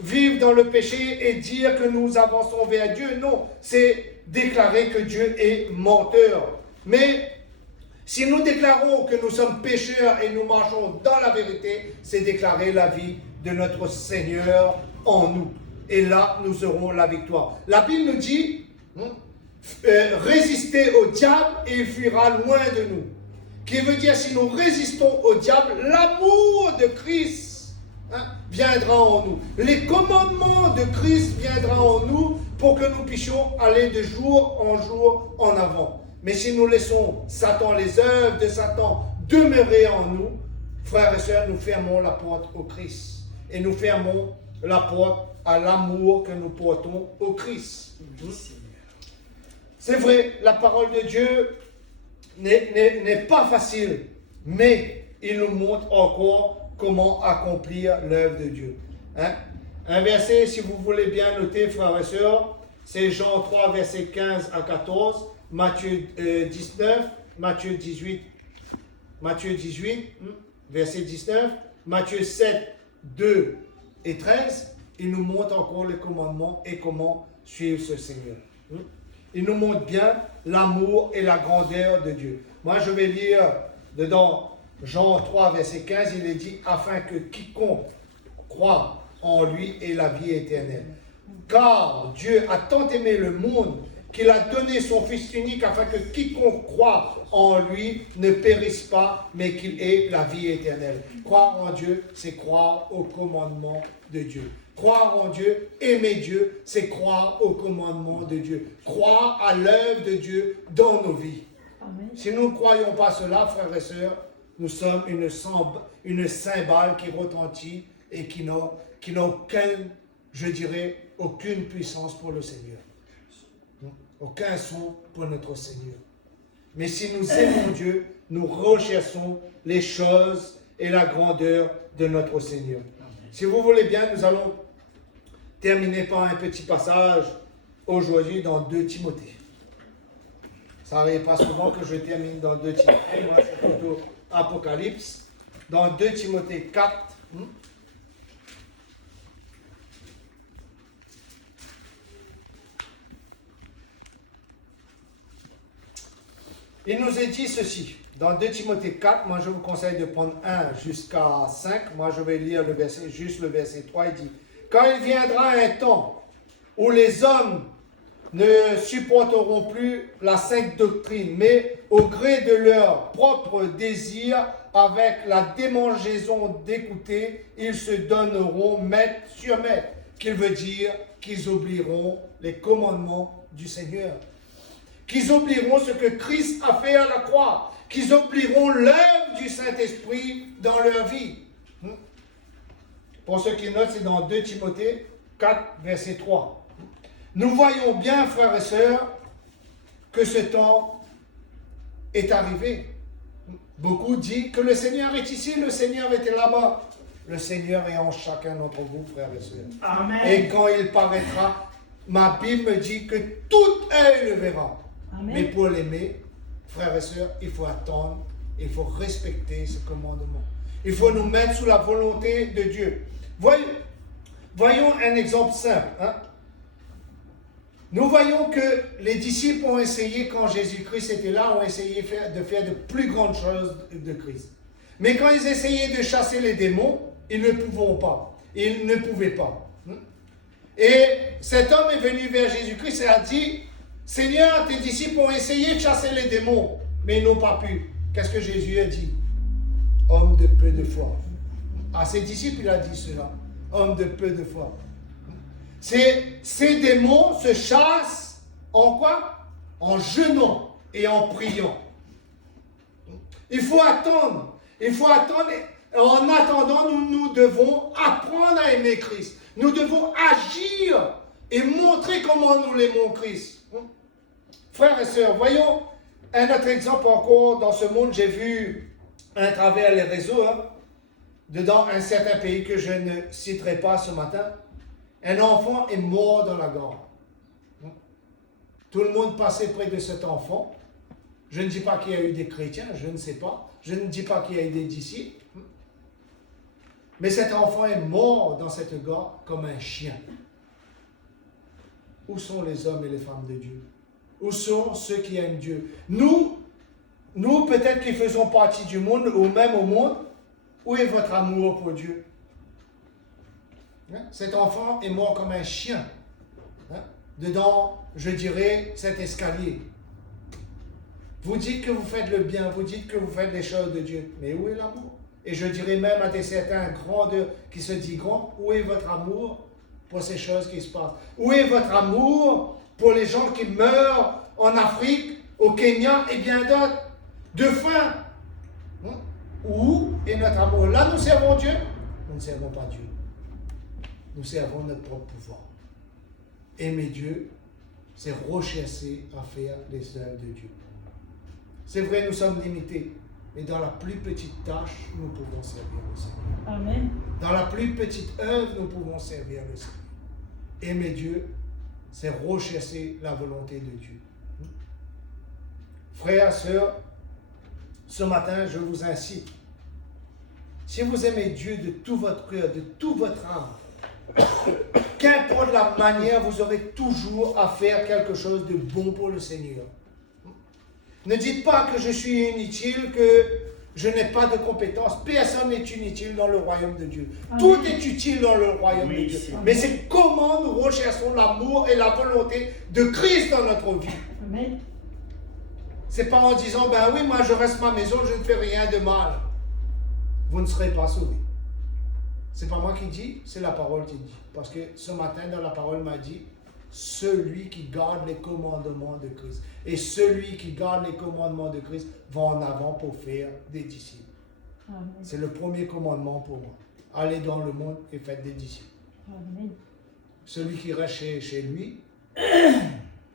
vivre dans le péché et dire que nous avançons vers Dieu. Non, c'est déclarer que Dieu est menteur. Mais Si nous déclarons que nous sommes pécheurs et nous marchons dans la vérité, c'est déclarer la vie de notre Seigneur en nous. Et là, nous aurons la victoire. La Bible nous dit, résistez au diable et il fuira loin de nous. Qui veut dire, si nous résistons au diable, l'amour de Christ viendra en nous. Les commandements de Christ viendront en nous pour que nous puissions aller de jour en avant. Mais si nous laissons Satan, les œuvres de Satan demeurer en nous, frères et sœurs, nous fermons la porte au Christ. Et nous fermons la porte à l'amour que nous portons au Christ. C'est vrai, la parole de Dieu n'est pas facile, mais il nous montre encore comment accomplir l'œuvre de Dieu. Un verset, si vous voulez bien noter, frères et sœurs, c'est Jean 3, versets 15 à 14, Matthieu 19, Matthieu 18, verset 19, Matthieu 7, 2 et 13, il nous montre encore les commandements et comment suivre ce Seigneur. Il nous montre bien l'amour et la grandeur de Dieu. Moi, je vais lire dedans Jean 3, verset 15, il est dit « Afin que quiconque croit en lui ait la vie éternelle. Car Dieu a tant aimé le monde qu'il a donné son Fils unique afin que quiconque croit en lui ne périsse pas, mais qu'il ait la vie éternelle. » Croire en Dieu, c'est croire au commandement de Dieu. Croire en Dieu, aimer Dieu, c'est croire au commandement de Dieu. Croire à l'œuvre de Dieu dans nos vies. Amen. Si nous ne croyons pas cela, frères et sœurs, nous sommes une cymbale qui retentit et qui n'a aucune puissance pour le Seigneur. Aucun son pour notre Seigneur. Mais si nous aimons Dieu, nous recherchons les choses et la grandeur de notre Seigneur. Si vous voulez bien, nous allons terminer par un petit passage aujourd'hui dans 2 Timothée. Ça n'arrive pas souvent que je termine dans 2 Timothée, moi c'est plutôt Apocalypse. Dans 2 Timothée 4, il nous est dit ceci. Dans 2 Timothée 4, moi je vous conseille de prendre 1 jusqu'à 5. Moi je vais lire le verset 3. Il dit, « Quand il viendra un temps où les hommes ne supporteront plus la sainte doctrine, mais au gré de leur propre désir, avec la démangeaison d'écouter, ils se donneront maître sur maître. » Qu'il veut dire qu'ils oublieront les commandements du Seigneur. Qu'ils oublieront ce que Christ a fait à la croix. Qu'ils oublieront l'œuvre du Saint-Esprit dans leur vie. Pour ceux qui notent, c'est dans 2 Timothée 4, verset 3. Nous voyons bien, frères et sœurs, que ce temps est arrivé. Beaucoup disent que le Seigneur est ici, le Seigneur était là-bas. Le Seigneur est en chacun d'entre vous, frères et sœurs. Amen. Et quand il paraîtra, ma Bible me dit que tout œil le verra. Amen. Mais pour l'aimer, frères et sœurs, il faut attendre, il faut respecter ce commandement. Il faut nous mettre sous la volonté de Dieu. Voyons un exemple simple. Nous voyons que les disciples ont essayé, quand Jésus-Christ était là, ont essayé de faire de plus grandes choses de Christ. Mais quand ils essayaient de chasser les démons, ils ne pouvaient pas. Ils ne pouvaient pas. Et cet homme est venu vers Jésus-Christ et a dit, « Seigneur, tes disciples ont essayé de chasser les démons, mais ils n'ont pas pu. » Qu'est-ce que Jésus a dit? « Homme de peu de foi. » À ses disciples, il a dit cela. « Homme de peu de foi. » Ces démons se chassent en quoi? En jeûnant et en priant. Il faut attendre. Il faut attendre. En attendant, nous devons apprendre à aimer Christ. Nous devons agir et montrer comment nous l'aimons Christ. Frères et sœurs, voyons un autre exemple encore dans ce monde. J'ai vu à travers les réseaux, dedans un certain pays que je ne citerai pas ce matin. Un enfant est mort dans la gare. Tout le monde passait près de cet enfant. Je ne dis pas qu'il y a eu des chrétiens, je ne sais pas. Je ne dis pas qu'il y a eu des disciples. Mais cet enfant est mort dans cette gare comme un chien. Où sont les hommes et les femmes de Dieu? Où sont ceux qui aiment Dieu? Nous nous, peut-être qui faisons partie du monde, ou même au monde, où est votre amour pour Dieu? Hein? Cet enfant est mort comme un chien. Hein? Dedans, je dirais, cet escalier. Vous dites que vous faites le bien, vous dites que vous faites les choses de Dieu. Mais où est l'amour? Et je dirais même à des certains grands qui se disent grands, où est votre amour pour ces choses qui se passent? Où est votre amour pour les gens qui meurent en Afrique, au Kenya et bien d'autres, de faim? Hein? Où est notre amour? Là, nous servons Dieu? Nous ne servons pas Dieu. Nous servons notre propre pouvoir. Aimer Dieu, c'est rechercher à faire les œuvres de Dieu. C'est vrai, nous sommes limités, mais dans la plus petite tâche, nous pouvons servir le Seigneur. Amen. Dans la plus petite œuvre, nous pouvons servir le Seigneur. Aimer Dieu, c'est rechercher la volonté de Dieu. Frères, sœurs, ce matin, je vous incite. Si vous aimez Dieu de tout votre cœur, de toute votre âme, qu'importe la manière, vous aurez toujours à faire quelque chose de bon pour le Seigneur. Ne dites pas que je suis inutile, que je n'ai pas de compétences. Personne n'est inutile dans le royaume de Dieu. Amen. Tout est utile dans le royaume Oui, de Dieu. c'est Mais c'est comment nous recherchons l'amour et la volonté de Christ dans notre vie. Amen. C'est pas en disant, ben oui, moi je reste à ma maison, je ne fais rien de mal. Vous ne serez pas sauvés. C'est pas moi qui dis, c'est la parole qui dit. Parce que ce matin, dans la parole m'a dit, celui qui garde les commandements de Christ. Et celui qui garde les commandements de Christ va en avant pour faire des disciples. Amen. C'est le premier commandement pour moi. Allez dans le monde et faites des disciples. Amen. Celui qui reste chez lui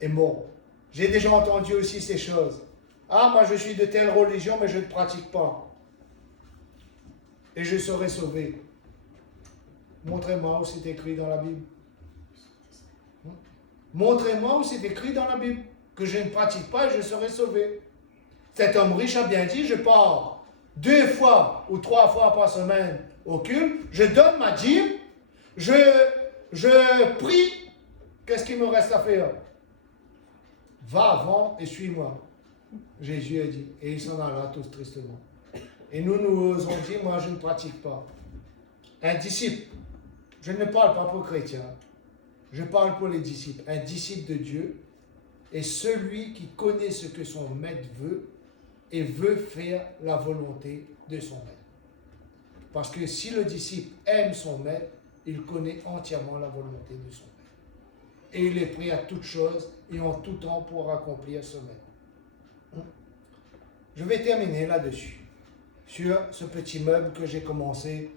est mort. J'ai déjà entendu aussi ces choses. Ah, moi je suis de telle religion, mais je ne pratique pas. Et je serai sauvé. Montrez-moi où c'est écrit dans la Bible. Montrez-moi où c'est écrit dans la Bible que je ne pratique pas et je serai sauvé. Cet homme riche a bien dit, je pars 2 fois ou 3 fois par semaine au culte, je donne ma dîme, je prie, qu'est-ce qu'il me reste à faire? Va avant et suis-moi. Jésus a dit, et il s'en alla tous tristement. Et nous nous ont dit, moi je ne pratique pas. Un disciple, je ne parle pas pour chrétiens, je parle pour les disciples. Un disciple de Dieu est celui qui connaît ce que son maître veut et veut faire la volonté de son maître. Parce que si le disciple aime son maître, il connaît entièrement la volonté de son maître. Et il est prêt à toute chose et en tout temps pour accomplir ce maître. Je vais terminer là-dessus, sur ce petit meuble que j'ai commencé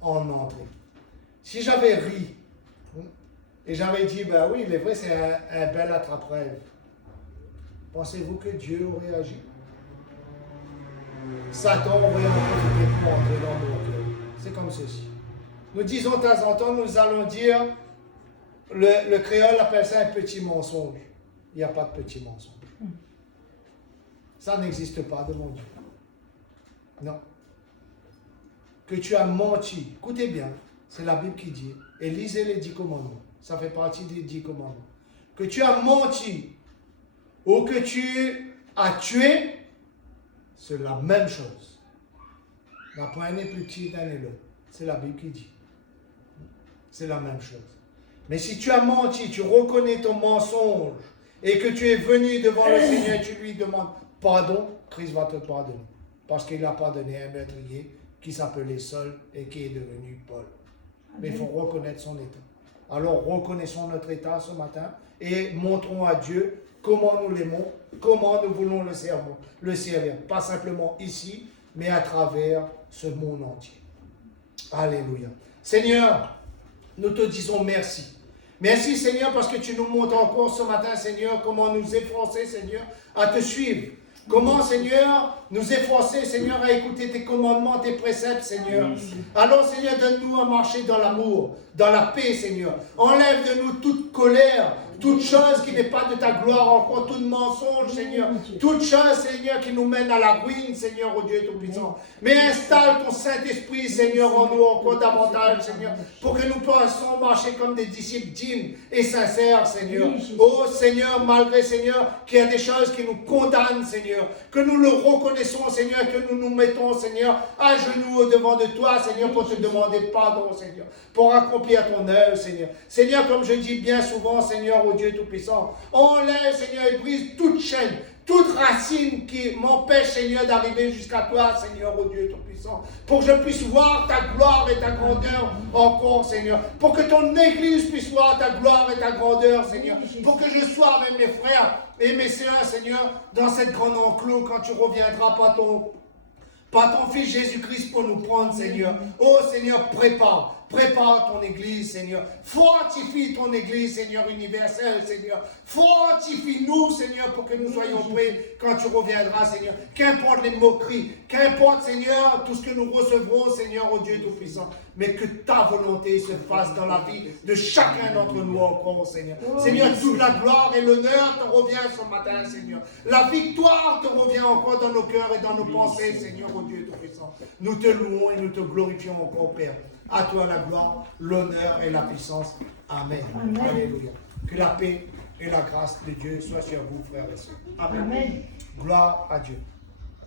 en entrée. Si j'avais ri, et j'avais dit, ben oui, il est vrai, c'est un bel attrape-rêve. Pensez-vous que Dieu aurait agi? Satan aurait en profité pour entrer dans mon cœur. C'est comme ceci. Nous disons de temps en temps, nous allons dire, le créole appelle ça un petit mensonge. Il n'y a pas de petit mensonge. Ça n'existe pas devant Dieu. Non. Que tu as menti. Écoutez bien, c'est la Bible qui dit. Et lisez les 10 commandements. Ça fait partie des 10 commandements. Que tu as menti ou que tu as tué, c'est la même chose. La poignée est plus petite l'un et l'autre. C'est la Bible qui dit. C'est la même chose. Mais si tu as menti, tu reconnais ton mensonge et que tu es venu devant le Seigneur et tu lui demandes pardon, Christ va te pardonner. Parce qu'il a pardonné un meurtrier qui s'appelait Saul et qui est devenu Paul. Mais il faut reconnaître son état. Alors reconnaissons notre état ce matin et montrons à Dieu comment nous l'aimons, comment nous voulons le servir. Pas simplement ici, mais à travers ce monde entier. Alléluia. Seigneur, nous te disons merci. Merci Seigneur parce que tu nous montres encore ce matin, Seigneur, comment nous efforcer, Seigneur, à te suivre. Comment, Seigneur, nous efforcer, Seigneur, à écouter tes commandements, tes préceptes, Seigneur. Alors, Seigneur, donne-nous à marcher dans l'amour, dans la paix, Seigneur. Enlève de nous toute colère, Toute chose qui n'est pas de ta gloire encore, tout mensonge, Seigneur. Toute chose, Seigneur, qui nous mène à la ruine, Seigneur, oh Dieu Tout-Puissant. Mais installe ton Saint-Esprit, Seigneur, en nous encore davantage, Seigneur, pour que nous puissions marcher comme des disciples dignes et sincères, Seigneur. Oh Seigneur, malgré, Seigneur, qu'il y a des choses qui nous condamnent, Seigneur, que nous le reconnaissons, Seigneur, que nous nous mettons, Seigneur, à genoux au-devant de toi, Seigneur, pour te demander pardon, Seigneur, pour accomplir ton œuvre, Seigneur. Seigneur, comme je dis bien souvent, Seigneur, oh Dieu Tout-Puissant, enlève, Seigneur, et brise toute chaîne, toute racine qui m'empêche, Seigneur, d'arriver jusqu'à toi, Seigneur, oh Dieu Tout-Puissant, pour que je puisse voir ta gloire et ta grandeur encore, Seigneur, pour que ton Église puisse voir ta gloire et ta grandeur, Seigneur, pour que je sois avec mes frères et mes sœurs, Seigneur, dans cette grande enclos quand tu reviendras par ton Fils Jésus-Christ pour nous prendre, Seigneur. Oh Seigneur, prépare ton Église, Seigneur. Fortifie ton Église, Seigneur universel, Seignie. Fortifie-nous, Seigneur, pour que nous soyons prêts quand tu reviendras, Seigneur. Qu'importe les moqueries, qu'importe, Seigneur, tout ce que nous recevrons, Seigneur, oh Dieu Tout-Puissant. Mais que ta volonté se fasse dans la vie de chacun d'entre nous encore, Seigneur. Seigneur, toute la gloire et l'honneur te revient ce matin, Seigneur. La victoire te revient encore dans nos cœurs et dans nos pensées, Seigneur, oh Dieu Tout-Puissant. Nous te louons et nous te glorifions encore, Père. À toi la gloire, l'honneur et la puissance. Amen. Amen. Alléluia. Que la paix et la grâce de Dieu soient sur vous, frères et sœurs. Amen. Amen. Gloire à Dieu.